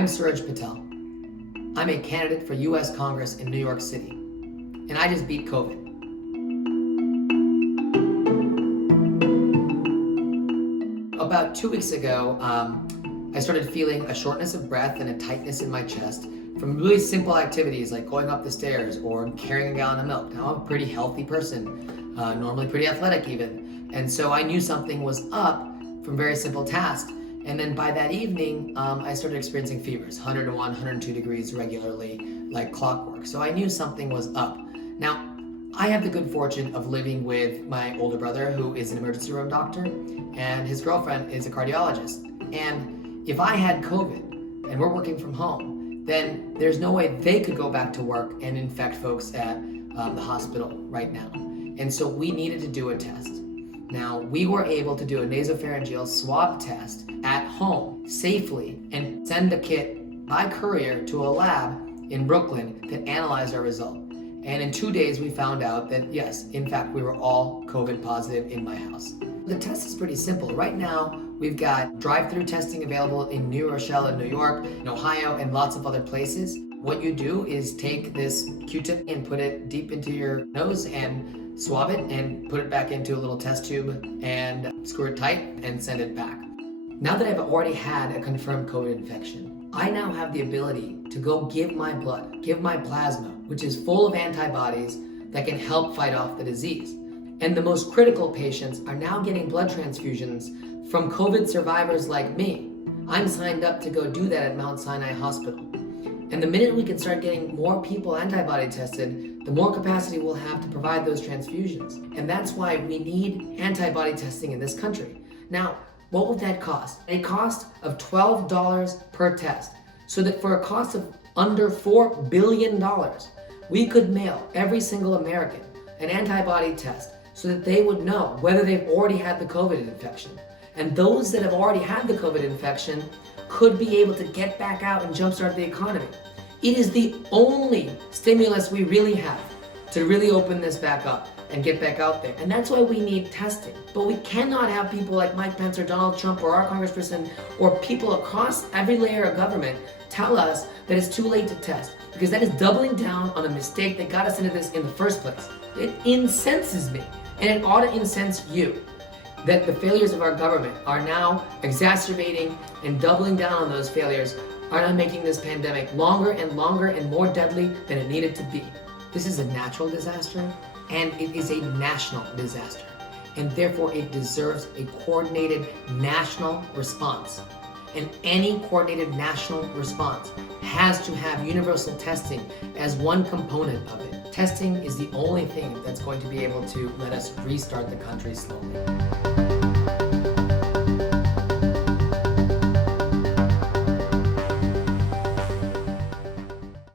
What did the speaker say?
I'm Suraj Patel. I'm a candidate for U.S. Congress in New York City, and I just beat COVID. About 2 weeks ago, I started feeling a shortness of breath and a tightness in my chest from really simple activities like going up the stairs or carrying a gallon of milk. Now, I'm a pretty healthy person, normally pretty athletic even, and so I knew something was up from very simple tasks. And then by that evening, I started experiencing fevers, 101, 102 degrees regularly, like clockwork. So I knew something was up. Now, I have the good fortune of living with my older brother, who is an emergency room doctor, and his girlfriend is a cardiologist. And if I had COVID and we're working from home, then there's no way they could go back to work and infect folks at the hospital right now. And so we needed to do a test. Now, we were able to do a nasopharyngeal swab test at home safely and send the kit by courier to a lab in Brooklyn that analyzed our result. And in 2 days, we found out that yes, in fact, we were all COVID positive in my house. The test is pretty simple. Right now, we've got drive-through testing available in New Rochelle in New York, in Ohio, and lots of other places. What you do is take this Q-tip and put it deep into your nose and swab it and put it back into a little test tube and screw it tight and send it back. Now that I've already had a confirmed COVID infection, I now have the ability to go give my blood, give my plasma, which is full of antibodies that can help fight off the disease. And the most critical patients are now getting blood transfusions from COVID survivors like me. I'm signed up to go do that at Mount Sinai Hospital. And the minute we can start getting more people antibody tested, the more capacity we'll have to provide those transfusions. And that's why we need antibody testing in this country. Now, what would that cost? A cost of $12 per test. So that for a cost of under $4 billion, we could mail every single American an antibody test so that they would know whether they've already had the COVID infection. And those that have already had the COVID infection could be able to get back out and jumpstart the economy. It is the only stimulus we really have to really open this back up and get back out there. And that's why we need testing. But we cannot have people like Mike Pence or Donald Trump or our congressperson or people across every layer of government tell us that it's too late to test, because that is doubling down on a mistake that got us into this in the first place. It incenses me, and it ought to incense you, that the failures of our government are now exacerbating and doubling down on those failures, are now making this pandemic longer and longer and more deadly than it needed to be. This is a natural disaster, and it is a national disaster, and therefore it deserves a coordinated national response. And any coordinated national response has to have universal testing as one component of it. Testing is the only thing that's going to be able to let us restart the country slowly.